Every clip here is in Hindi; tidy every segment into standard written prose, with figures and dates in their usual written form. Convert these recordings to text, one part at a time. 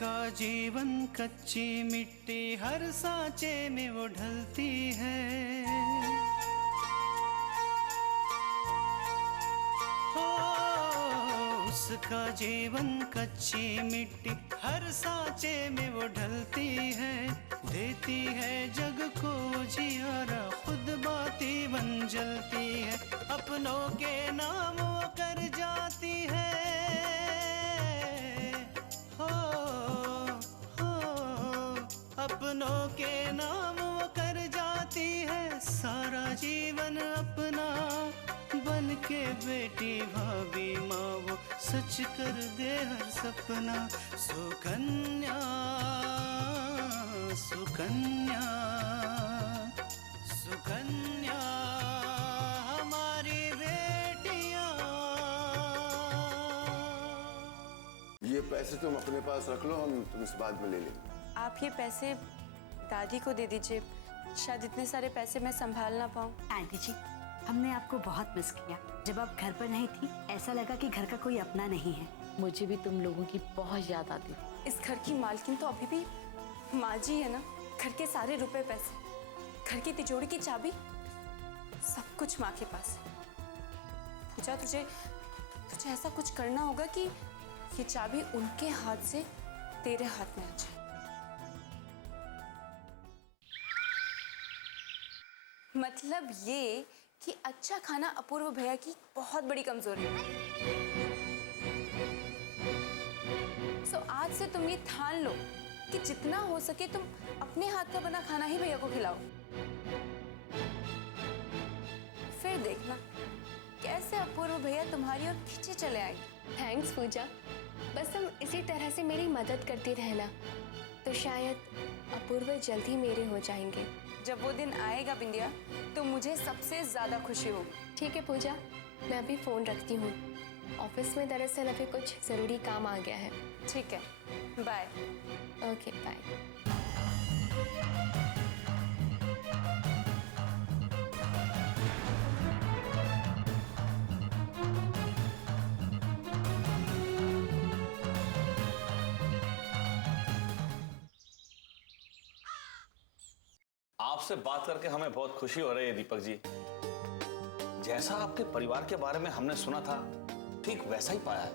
उसका जीवन कच्ची मिट्टी हर सांचे में वो ढलती है। उसका जीवन कच्ची मिट्टी हर सांचे में वो ढलती है। देती है जग को जियारा, खुद बाती बन जलती है। अपनों के नाम वो कर जाती है। हो अपनों के नाम वो कर जाती है। सारा जीवन अपना बन के बेटी भाभी माँ वो सच कर दे हर सपना। सुकन्या सुकन्या सुकन्या हमारी बेटियाँ। ये पैसे तुम अपने पास रख लो, हम तुमसे बाद में ले लेंगे। आप ये पैसे दादी को दे दीजिए, शायद इतने सारे पैसे मैं संभाल ना पाऊँ। आंटी जी, हमने आपको बहुत मिस किया। जब आप घर पर नहीं थी ऐसा लगा कि घर का कोई अपना नहीं है। मुझे भी तुम लोगों की बहुत याद आती थी। इस घर की मालकिन तो अभी भी माँ जी है ना। घर के सारे रुपए पैसे, घर की तिजोरी की चाबी, सब कुछ माँ के पास है। पूजा तुझे ऐसा कुछ करना होगा कि ये चाबी उनके हाथ से तेरे हाथ में आ जाए। मतलब ये कि अच्छा खाना अपूर्व भैया की बहुत बड़ी कमजोरी है। सो आज से तुम ये ठान लो कि जितना हो सके तुम अपने हाथ का बना खाना ही भैया को खिलाओ। फिर देखना कैसे अपूर्व भैया तुम्हारी ओर खींचे चले आएंगे। थैंक्स पूजा, बस तुम इसी तरह से मेरी मदद करती रहना तो शायद अपूर्व जल्द ही मेरे हो जाएंगे। जब वो दिन आएगा बिंदिया तो मुझे सबसे ज्यादा खुशी होगी। ठीक है पूजा, मैं अभी फोन रखती हूँ। ऑफिस में दरअसल अभी कुछ जरूरी काम आ गया है। ठीक है, बाय। Okay bye. आपसे बात करके हमें बहुत खुशी हो रही है दीपक जी। जैसा आपके परिवार के बारे में हमने सुना था ठीक वैसा ही पाया है।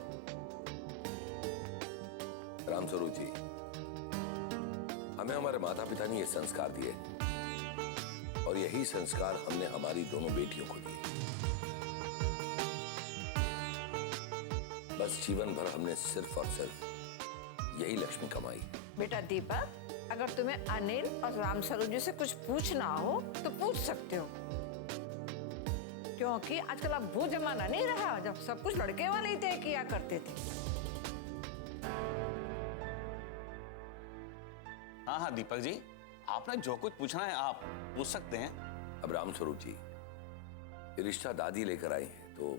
रामस्वरूप जी, हमें हमारे माता पिता ने ये संस्कार दिए और यही संस्कार हमने हमारी दोनों बेटियों को दिए। बस जीवन भर हमने सिर्फ और सिर्फ यही लक्ष्मी कमाई। बेटा दीपक, अगर तुम्हें अनिल और रामस्वरूप जी से कुछ पूछना हो तो पूछ सकते हो, क्योंकि आजकल अब वो जमाना नहीं रहा जब सब कुछ लड़के वाले ही तय किया करते थे। हाँ हाँ दीपक जी, आपने जो कुछ पूछना है आप पूछ सकते हैं। अब रामस्वरूप जी, ये रिश्ता दादी लेकर आई है तो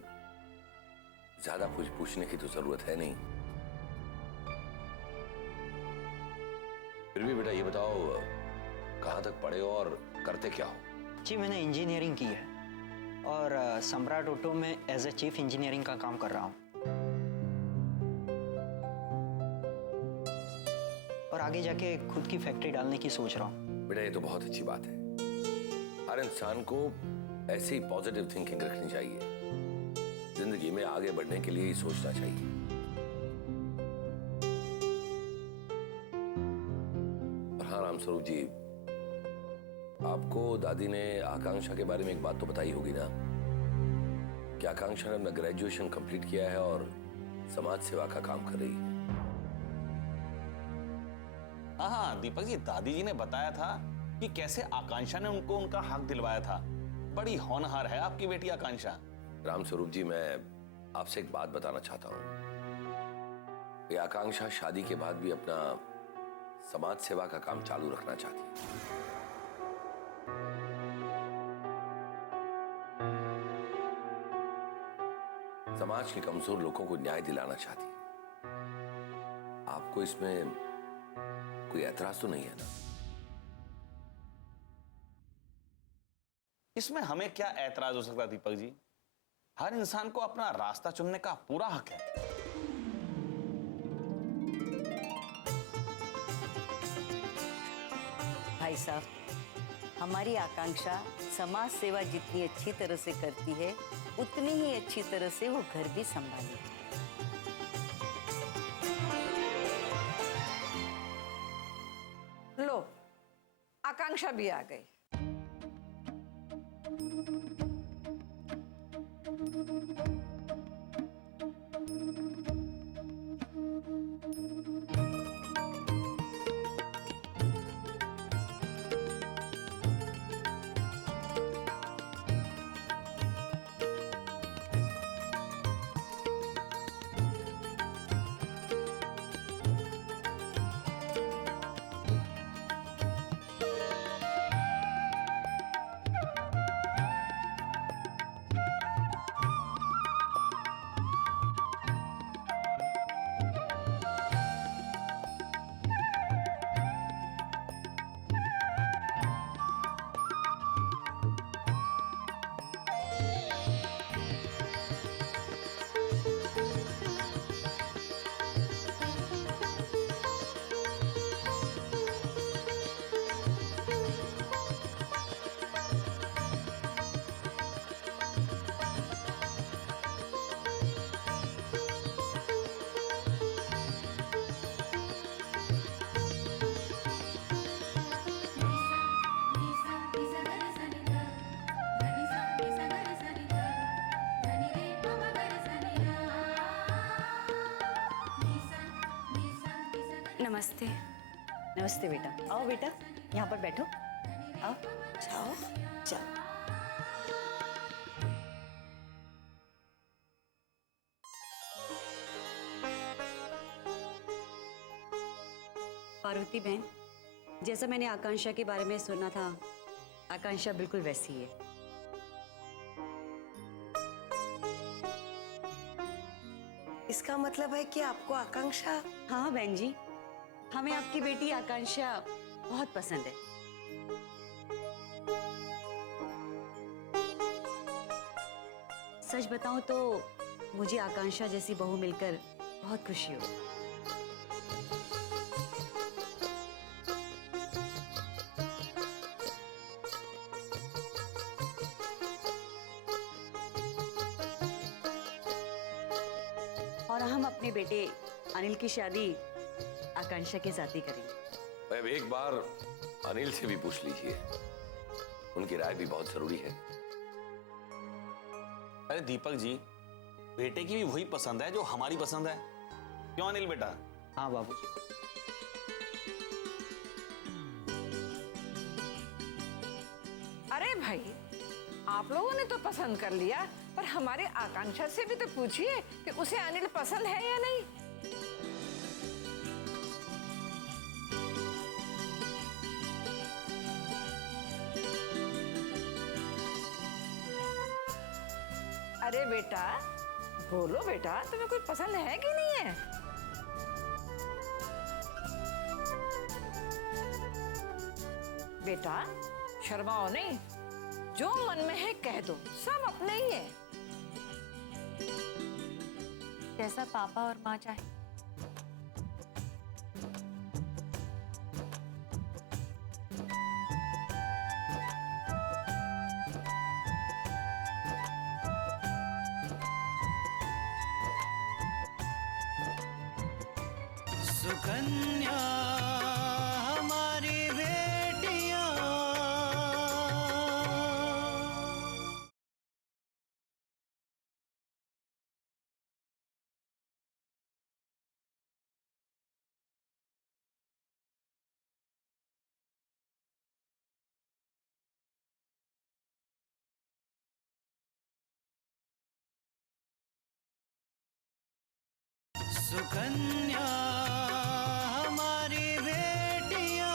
ज्यादा कुछ पूछने की तो जरूरत है नहीं। फिर भी बेटा ये बताओ, कहाँ तक पढ़े हो और करते क्या हो? जी मैंने इंजीनियरिंग की है और सम्राट ऑटो में एज ए चीफ इंजीनियरिंग का काम कर रहा हूँ। और आगे जाके खुद की फैक्ट्री डालने की सोच रहा हूँ। बेटा ये तो बहुत अच्छी बात है। हर इंसान को ऐसी ही पॉजिटिव थिंकिंग रखनी चाहिए। जिंदगी में आगे बढ़ने के लिए ही सोचना चाहिए। और हाँ रामस्वरूप जी, आपको दादी ने आकांक्षा के बारे में एक बात तो बताई होगी ना कि आकांक्षा ने अपना ग्रेजुएशन कंप्लीट किया है और समाज सेवा का काम कर रही है। हाँ हाँ दीपक जी, दादी जी ने बताया था कि कैसे आकांक्षा ने उनको उनका हक दिलवाया था। बड़ी होनहार है आपकी बेटी आकांक्षा। रामस्वरूप जी, मैं आपसे एक बात बताना चाहता हूं कि आकांक्षा शादी के बाद भी अपना समाज सेवा का काम चालू रखना चाहती है। समाज के कमजोर लोगों को न्याय दिलाना चाहती है। आपको इसमें कोई ऐतराज तो नहीं है ना? इसमें हमें क्या ऐतराज हो सकता है दीपक जी? हर इंसान को अपना रास्ता चुनने का पूरा हक है। भाई साहब, हमारी आकांक्षा समाज सेवा जितनी अच्छी तरह से करती है उतनी ही अच्छी तरह से वो घर भी संभाले। लो, आकांक्षा भी आ गई। नमस्ते। नमस्ते बेटा, आओ बेटा यहाँ पर बैठो, आओ जाओ जाओ। पार्वती बहन, जैसा मैंने आकांक्षा के बारे में सुना था, आकांक्षा बिल्कुल वैसी ही है। इसका मतलब है कि आपको आकांक्षा? हाँ बहन जी, हमें आपकी बेटी आकांक्षा बहुत पसंद है। सच बताऊं तो मुझे आकांक्षा जैसी बहू मिलकर बहुत खुशी हुई। और हम अपने बेटे अनिल की शादी आकांक्षा के साथ ही करेंगे। अब एक बार अनिल से भी पूछ लीजिए, उनकी राय भी बहुत जरूरी है। अरे दीपक जी, बेटे की भी वही पसंद है जो हमारी पसंद है, क्यों अनिल बेटा? हाँ बाबूजी। अरे भाई, आप लोगों ने तो पसंद कर लिया, पर हमारे आकांक्षा से भी तो पूछिए कि उसे अनिल पसंद है या नहीं। अरे बेटा, बोलो बेटा, तुम्हें कोई पसंद है कि नहीं है? बेटा शर्माओ नहीं, जो मन में है कह दो, सब अपने ही है। जैसा पापा और माँ चाहे। सुकन्या हमारी बेटियां, सुकन्या हमारी बेटियां।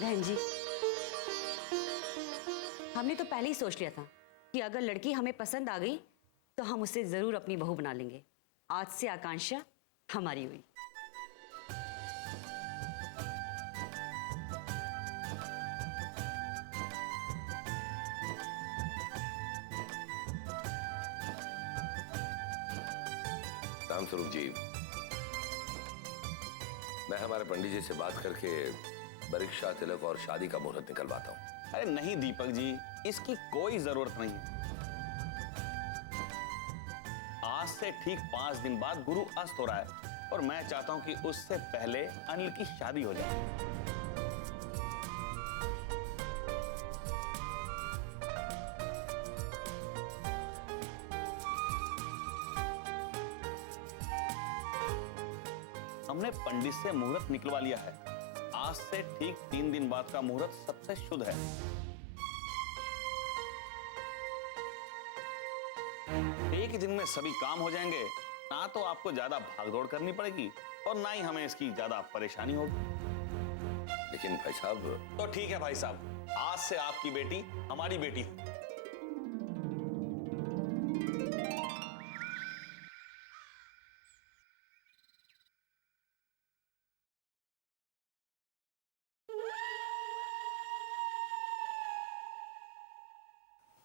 बहन जी, हमने तो पहले ही सोच लिया था कि अगर लड़की हमें पसंद आ गई तो हम उसे जरूर अपनी बहू बना लेंगे। आज से आकांक्षा हमारी हुई। राम स्वरूप जी, मैं हमारे पंडित जी से बात करके परीक्षा, तिलक और शादी का मुहूर्त निकलवाता हूँ। अरे नहीं दीपक जी, इसकी कोई जरूरत नहीं है। आज से ठीक 5 दिन बाद गुरु अस्त हो रहा है और मैं चाहता हूं कि उससे पहले अनिल की शादी हो जाए। हमने पंडित से मुहूर्त निकलवा लिया है। आज से ठीक 3 दिन बाद का मुहूर्त सबसे शुभ है। एक ही दिन में सभी काम हो जाएंगे, ना तो आपको ज्यादा भागदौड़ करनी पड़ेगी और ना ही हमें इसकी ज्यादा परेशानी होगी। लेकिन भाई साहब। तो ठीक है भाई साहब, आज से आपकी बेटी हमारी बेटी है।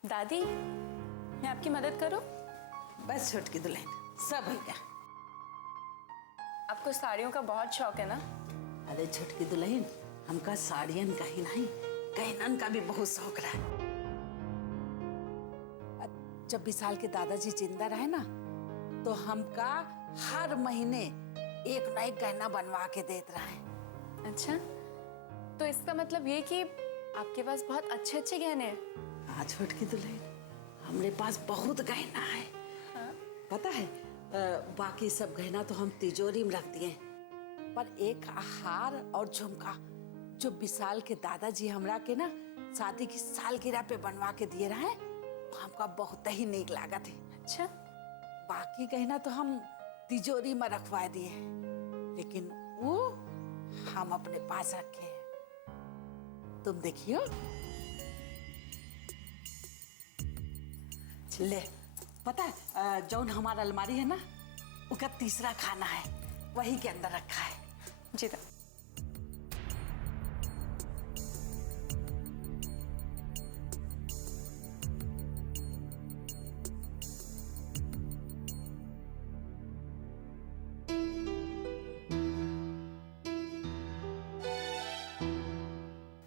दादी, मैं आपकी मदद करूं? बस छोटकी दुल्हन, सब हो गया। आपको साड़ियों का बहुत शौक है ना? अरे छोटकी दुल्हन, हमका साड़ियन का ही नहीं, गहनन का भी बहुत शौक रहा। जब विशाल के दादाजी जिंदा रहे ना, तो हमका हर महीने एक ना एक गहना बनवा के देते रहे। अच्छा, तो इसका मतलब ये कि आपके पास बहुत अच्छे अच्छे गहने हैं। हाँ छोटकी दुल्हन, हमारे पास बहुत गहना है। हाँ? पता है, बाकी सब गहना तो हम तिजोरी में रख दिए, पर एक हार और झुमका जो विशाल के दादाजी हमरा के ना शादी की सालगिरह पे बनवा के दिए रहे, वो हमका बहुत ही नीक लागत है। अच्छा, बाकी गहना तो हम तिजोरी में रखवा दिए, लेकिन वो हम अपने पास रखे हैं। तुम देखियो। ले, पता है जौन हमारा अलमारी है ना, उसका तीसरा खाना है, वही के अंदर रखा है। जी दा।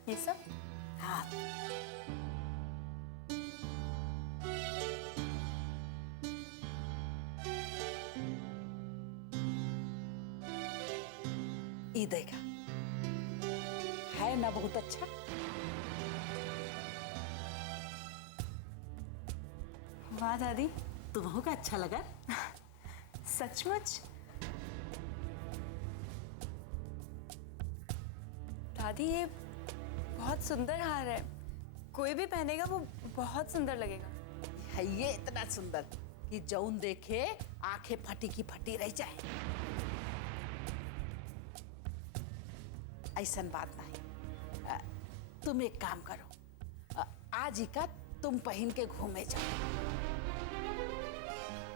ये सब? हाँ। ये देखा है ना, बहुत अच्छा। वाह दादी, तुम्हें का अच्छा लगा? सचमुच? दादी, ये बहुत सुंदर हार है, कोई भी पहनेगा वो बहुत सुंदर लगेगा। है ये इतना सुंदर कि जौन देखे आंखें फटी की फटी रह जाए। ऐसा बात नहीं। तुम एक काम करो, आज ही का तुम पहन के घूमे जाओ।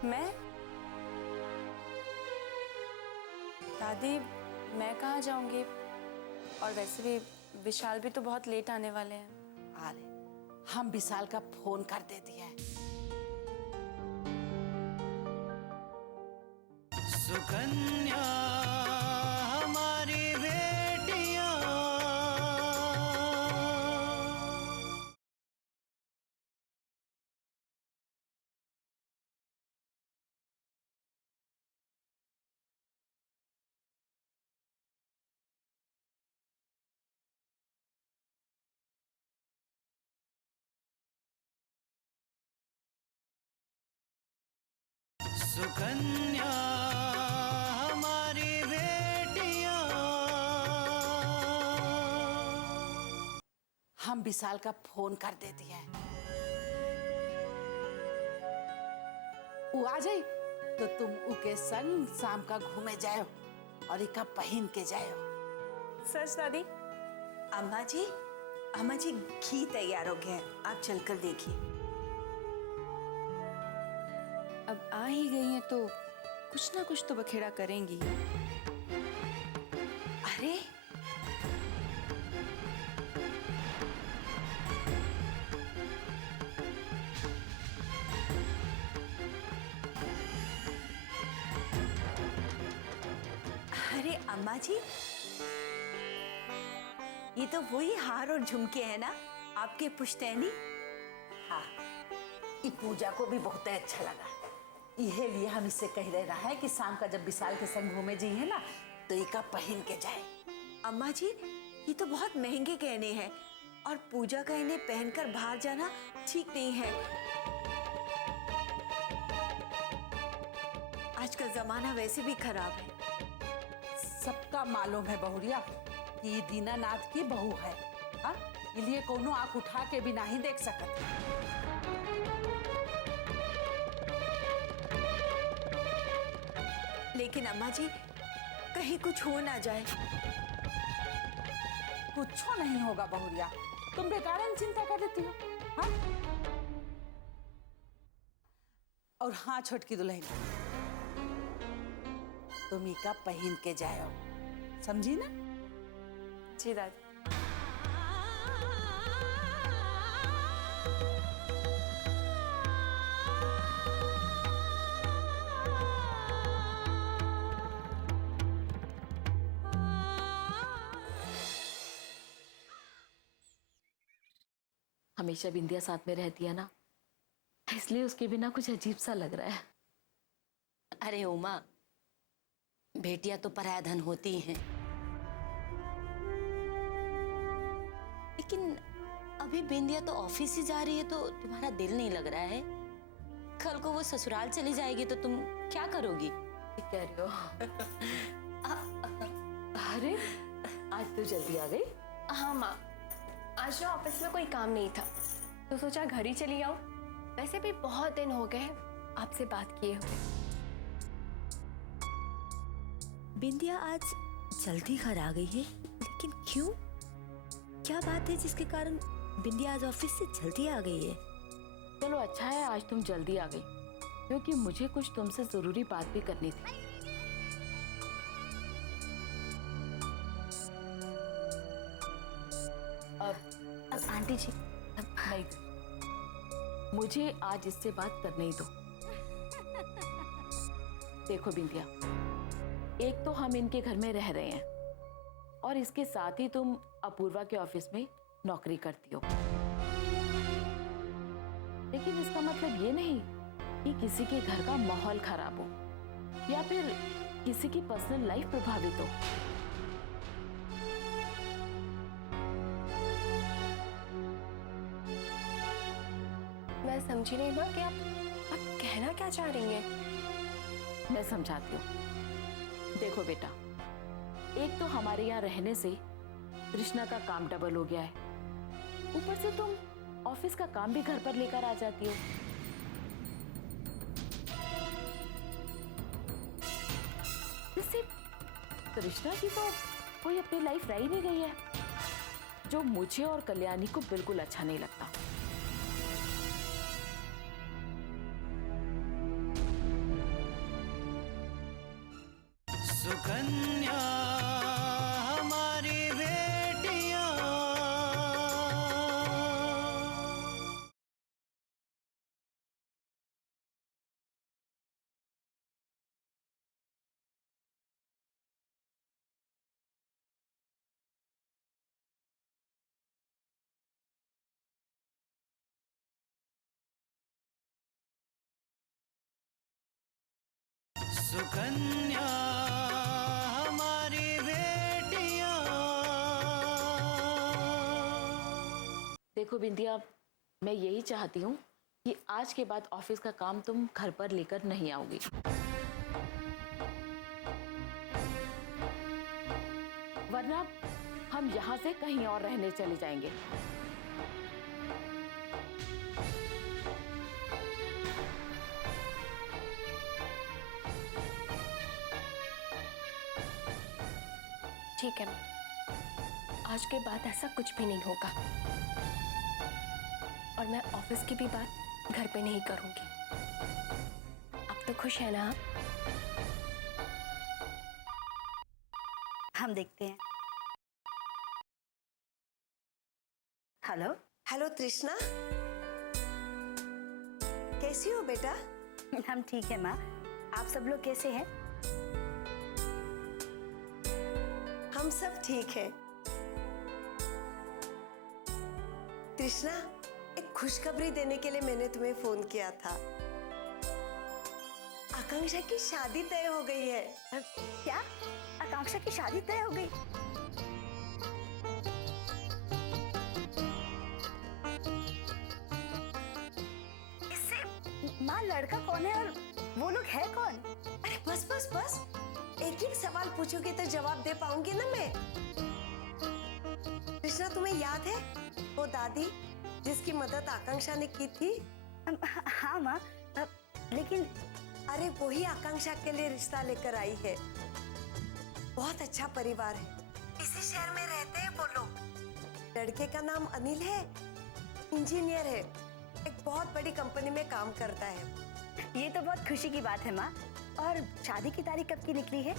मैं? दादी, मैं कहाँ जाऊंगी? और वैसे भी विशाल भी तो बहुत लेट आने वाले हैं। अरे हम विशाल का फोन कर देते हैं। सुकन्या हमारी बेटियां, सुकन्या हमारी बेटियां। हम विशाल का फोन कर देते हैं, वो आ जाए तो तुम उके संग शाम का घूमे जाओ और इका पहन के जाओ। सच दादी? अम्मा जी, घी तैयार हो गया है, आप चलकर देखिए। अब आ ही गई हैं तो कुछ ना कुछ तो बखेड़ा करेंगी। अरे अरे अम्मा जी, ये तो वही हार और झुमके हैं ना आपके पुश्तैनी। हाँ, ये पूजा को भी बहुत अच्छा लगा। यही लिए हम इससे कह रहा है कि शाम का जब विशाल के संग घूमे जी है ना तो ये का पहन के जाए। अम्मा जी, ये तो बहुत महंगे गहने हैं और पूजा का इन्हें पहनकर बाहर जाना ठीक नहीं है। आज का जमाना वैसे भी खराब है। सबका मालूम है बहुरिया कि ये दीनानाथ की बहू है। हाँ, इसलिए कोनो आंख उठा के भी नहीं देख सकत। लेकिन अम्मा जी, कहीं कुछ हो ना जाए। कुछ नहीं होगा बहुरिया, तुम बेकार चिंता कर देती हो। हाँ? और हाँ छोटकी दुल्हन, तुम इका पहन के जाओ, समझी ना? जी दादी। हमेशा बिंदिया साथ में रहती है ना, इसलिए उसके बिना कुछ अजीब सा लग रहा है। अरे उमा, बेटियां तो पराया धन होती हैं, लेकिन अभी बिंदिया तो ऑफिस ही जा रही है, तो तुम्हारा दिल नहीं लग रहा है। कल को वो ससुराल चली जाएगी तो तुम क्या करोगी? ठीक कह रही हो। अरे आज तो जल्दी आ गई। हाँ माँ, आज ना ऑफिस में कोई काम नहीं था तो सोचा घर ही चली आऊं। वैसे भी बहुत दिन हो गए आपसे बात किए हुए। बिंदिया आज जल्दी घर आ गई है, लेकिन क्यों? क्या बात है जिसके कारण बिंदिया आज ऑफिस से जल्दी आ गई है? चलो अच्छा है आज तुम जल्दी आ गई, क्योंकि मुझे कुछ तुमसे जरूरी बात भी करनी थी। अब आंटी जी, नहीं, मुझे आज इससे बात करने ही दो। देखो बिंदिया, एक तो हम इनके घर में रह रहे हैं और इसके साथ ही तुम अपूर्वा के ऑफिस में नौकरी करती हो, लेकिन इसका मतलब ये नहीं कि किसी के घर का माहौल खराब हो या फिर किसी की पर्सनल लाइफ प्रभावित हो। मैं समझी नहीं माँ कि आप कहना क्या चाह रही हैं। मैं समझाती हूँ। देखो बेटा, एक तो हमारे यहाँ रहने से कृष्णा का काम डबल हो गया है, ऊपर से तुम ऑफिस का काम भी घर पर लेकर आ जाती हो। इससे कृष्णा की तो कोई अपनी लाइफ रह ही नहीं गई है, जो मुझे और कल्याणी को बिल्कुल अच्छा नहीं लगता। सुकन्या हमारी बेटियां, सुकन्या हमारी बेटियां। देखो बिंदिया, मैं यही चाहती हूँ कि आज के बाद ऑफिस का काम तुम घर पर लेकर नहीं आओगी। वरना हम यहाँ से कहीं और रहने चले जाएंगे। ठीक है, आज के बाद ऐसा कुछ भी नहीं होगा और मैं ऑफिस की भी बात घर पे नहीं करूंगी। खुश है ना आप? हम देखते हैं। हेलो हेलो तृष्णा, कैसी हो बेटा? हम ठीक है माँ, आप सब लोग कैसे हैं? हम सब ठीक हैं। तृष्णा, एक खुशखबरी देने के लिए मैंने तुम्हें फोन किया था। आकांक्षा की शादी तय हो गई है। क्या? आकांक्षा की शादी तय हो गई? इससे माँ लड़का कौन है और वो लोग है कौन? अरे बस बस बस, एक एक सवाल पूछोगे तो जवाब दे पाऊंगी ना मैं। कृष्णा, तुम्हें याद है वो दादी जिसकी मदद आकांक्षा ने की थी? हाँ माँ, लेकिन अरे वही आकांक्षा के लिए रिश्ता लेकर आई है। बहुत अच्छा परिवार है, इसी शहर में रहते हैं वो लोग। लड़के का नाम अनिल है, इंजीनियर है, एक बहुत बड़ी कंपनी में काम करता है। ये तो बहुत खुशी की बात है माँ। और शादी की तारीख कब की निकली है?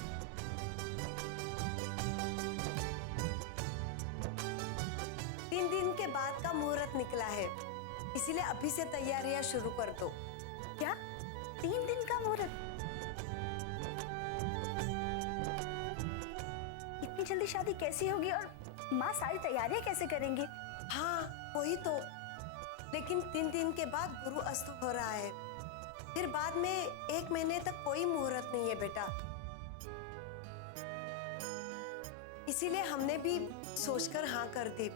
तीन दिन के बाद का मुहूर्त निकला है, इसीलिए अभी से तैयारियां शुरू कर दो। क्या? 3 दिन का मुहूर्त? इतनी जल्दी शादी कैसी होगी और माँ सारी तैयारियां कैसे करेंगी? हाँ वही तो, लेकिन 3 दिन के बाद गुरु अस्त हो रहा है, फिर बाद में 1 महीने तक कोई मुहूर्त नहीं है बेटा। इसीलिए हमने भी सोचकर हाँ कर दी।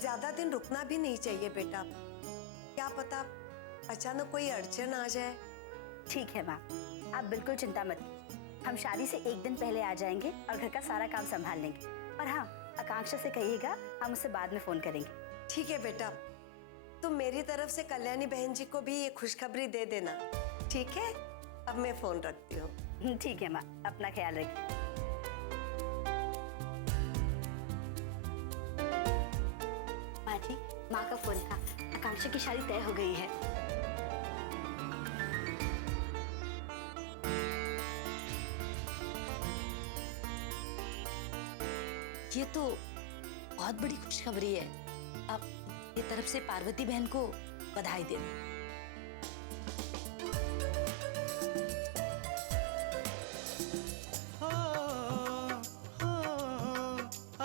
ज्यादा दिन रुकना भी नहीं चाहिए बेटा, क्या पता अचानक कोई अड़चन आ जाए। ठीक है माँ, आप बिल्कुल चिंता मत कीजिए। हम शादी से 1 दिन पहले आ जाएंगे और घर का सारा काम संभाल लेंगे। और हाँ, आकांक्षा से कहिएगा हम उससे बाद में फोन करेंगे। ठीक है बेटा, तुम मेरी तरफ से कल्याणी बहन जी को भी ये खुशखबरी दे देना, ठीक है? अब मैं फोन रखती हूँ। ठीक है माँ, अपना ख्याल रखिए। माँ जी, माँ का फोन था, आकांक्षा की शादी तय हो गई है। ये तो बहुत बड़ी खुशखबरी है। अब ये तरफ से पार्वती बहन को बधाई देना।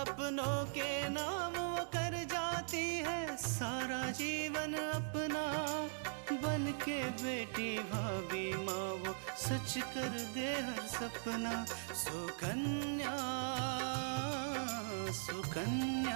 अपनों के नाम वो कर जाती है सारा जीवन अपना, बन के बेटी भाभी माँ वो सच कर दे हर सपना। सुकन्या सुकन्या